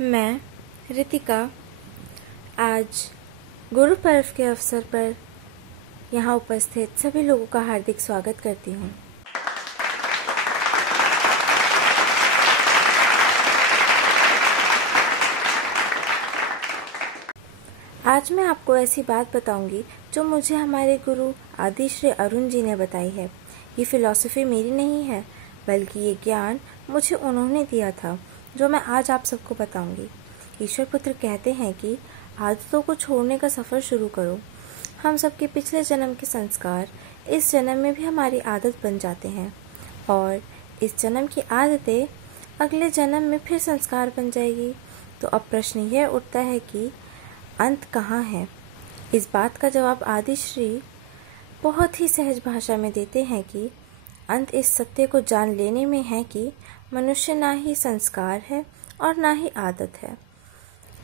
मैं रितिका आज गुरु पर्व के अवसर पर यहाँ उपस्थित सभी लोगों का हार्दिक स्वागत करती हूँ। आज मैं आपको ऐसी बात बताऊंगी जो मुझे हमारे गुरु आदि श्री अरुण जी ने बताई है। ये फिलॉसफी मेरी नहीं है, बल्कि ये ज्ञान मुझे उन्होंने दिया था, जो मैं आज आप सबको बताऊंगी। ईश्वर पुत्र कहते हैं कि आदतों को छोड़ने का सफ़र शुरू करो। हम सबके पिछले जन्म के संस्कार इस जन्म में भी हमारी आदत बन जाते हैं और इस जन्म की आदतें अगले जन्म में फिर संस्कार बन जाएगी। तो अब प्रश्न यह उठता है कि अंत कहाँ है? इस बात का जवाब आदि श्री बहुत ही सहज भाषा में देते हैं कि अंत इस सत्य को जान लेने में है कि मनुष्य ना ही संस्कार है और ना ही आदत है।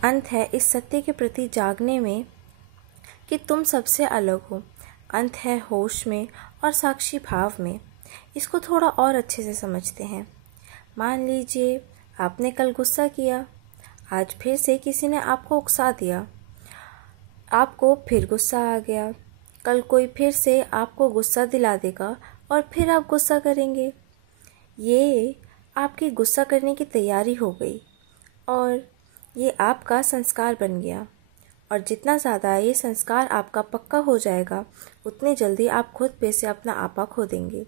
अंत है इस सत्य के प्रति जागने में कि तुम सबसे अलग हो। अंत है होश में और साक्षी भाव में। इसको थोड़ा और अच्छे से समझते हैं। मान लीजिए आपने कल गुस्सा किया, आज फिर से किसी ने आपको उकसा दिया, आपको फिर गुस्सा आ गया। कल कोई फिर से आपको गुस्सा दिला देगा और फिर आप गुस्सा करेंगे। ये आपकी गुस्सा करने की तैयारी हो गई और ये आपका संस्कार बन गया। और जितना ज़्यादा ये संस्कार आपका पक्का हो जाएगा, उतनी जल्दी आप खुद पे से अपना आपा खो देंगे।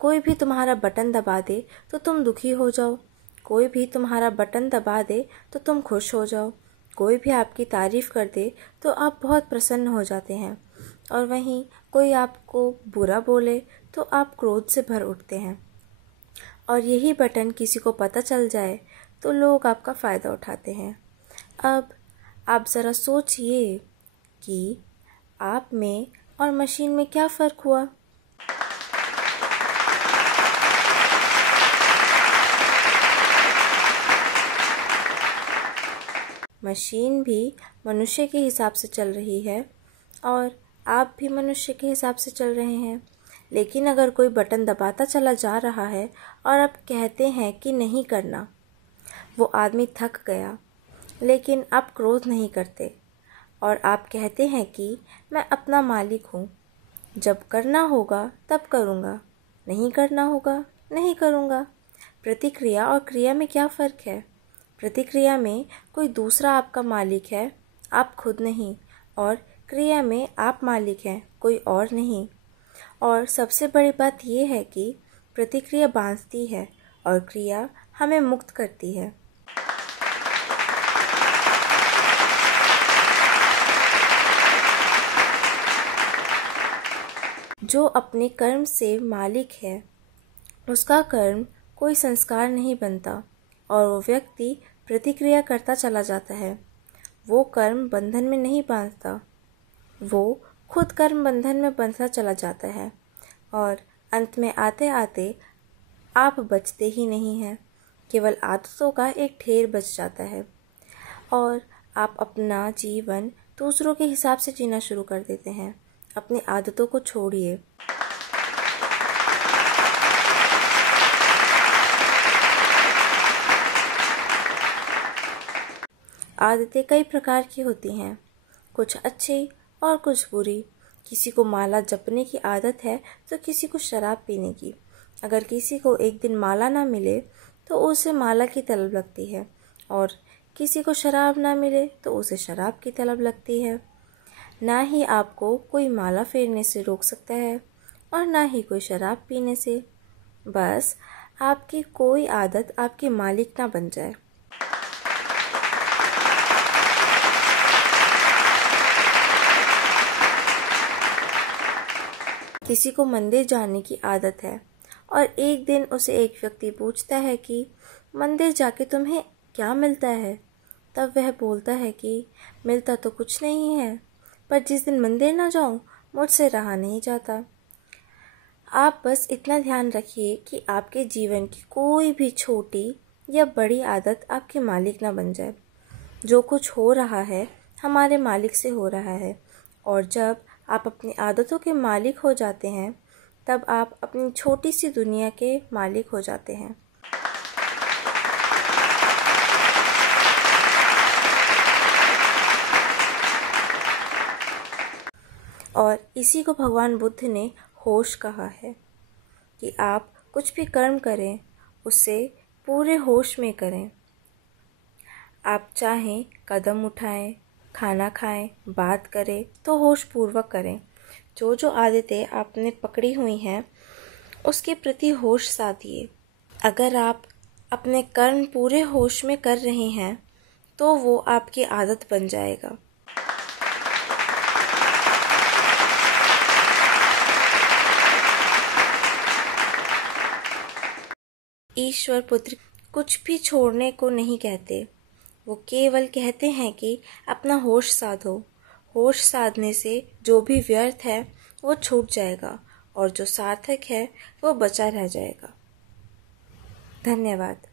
कोई भी तुम्हारा बटन दबा दे तो तुम दुखी हो जाओ, कोई भी तुम्हारा बटन दबा दे तो तुम खुश हो जाओ, कोई भी आपकी तारीफ़ कर दे तो आप बहुत प्रसन्न हो जाते हैं, और वहीं कोई आपको बुरा बोले तो आप क्रोध से भर उठते हैं। और यही बटन किसी को पता चल जाए तो लोग आपका फ़ायदा उठाते हैं। अब आप ज़रा सोचिए कि आप में और मशीन में क्या फ़र्क हुआ। मशीन भी मनुष्य के हिसाब से चल रही है और आप भी मनुष्य के हिसाब से चल रहे हैं। लेकिन अगर कोई बटन दबाता चला जा रहा है और आप कहते हैं कि नहीं करना, वो आदमी थक गया, लेकिन आप क्रोध नहीं करते और आप कहते हैं कि मैं अपना मालिक हूँ, जब करना होगा तब करूँगा, नहीं करना होगा नहीं करूँगा। प्रतिक्रिया और क्रिया में क्या फ़र्क है? प्रतिक्रिया में कोई दूसरा आपका मालिक है, आप खुद नहीं, और क्रिया में आप मालिक हैं, कोई और नहीं। और सबसे बड़ी बात यह है कि प्रतिक्रिया बांधती है और क्रिया हमें मुक्त करती है। जो अपने कर्म से मालिक है, उसका कर्म कोई संस्कार नहीं बनता और वो व्यक्ति प्रतिक्रिया करता चला जाता है। वो कर्म बंधन में नहीं बांधता, वो खुद कर्म बंधन में बंधता चला जाता है और अंत में आते आते आप बचते ही नहीं हैं। केवल आदतों का एक ढेर बच जाता है और आप अपना जीवन दूसरों के हिसाब से जीना शुरू कर देते हैं। अपनी आदतों को छोड़िए। आदतें कई प्रकार की होती हैं, कुछ अच्छी और कुछ बुरी। किसी को माला जपने की आदत है तो किसी को शराब पीने की। अगर किसी को एक दिन माला ना मिले तो उसे माला की तलब लगती है, और किसी को शराब ना मिले तो उसे शराब की तलब लगती है। ना ही आपको कोई माला फेरने से रोक सकता है और ना ही कोई शराब पीने से। बस आपकी कोई आदत आपके मालिक ना बन जाए। किसी को मंदिर जाने की आदत है और एक दिन उसे एक व्यक्ति पूछता है कि मंदिर जाके तुम्हें क्या मिलता है? तब वह बोलता है कि मिलता तो कुछ नहीं है, पर जिस दिन मंदिर ना जाऊं मुझसे रहा नहीं जाता। आप बस इतना ध्यान रखिए कि आपके जीवन की कोई भी छोटी या बड़ी आदत आपके मालिक ना बन जाए। जो कुछ हो रहा है हमारे मालिक से हो रहा है, और जब आप अपनी आदतों के मालिक हो जाते हैं, तब आप अपनी छोटी सी दुनिया के मालिक हो जाते हैं। और इसी को भगवान बुद्ध ने होश कहा है कि आप कुछ भी कर्म करें उसे पूरे होश में करें। आप चाहें कदम उठाएं, खाना खाएं, बात करें तो होश पूर्वक करें। जो जो आदतें आपने पकड़ी हुई हैं उसके प्रति होश साधिए। अगर आप अपने कर्म पूरे होश में कर रहे हैं तो वो आपकी आदत बन जाएगा। ईश्वर पुत्र कुछ भी छोड़ने को नहीं कहते, वो केवल कहते हैं कि अपना होश साधो। होश साधने से जो भी व्यर्थ है वो छूट जाएगा और जो सार्थक है वो बचा रह जाएगा। धन्यवाद।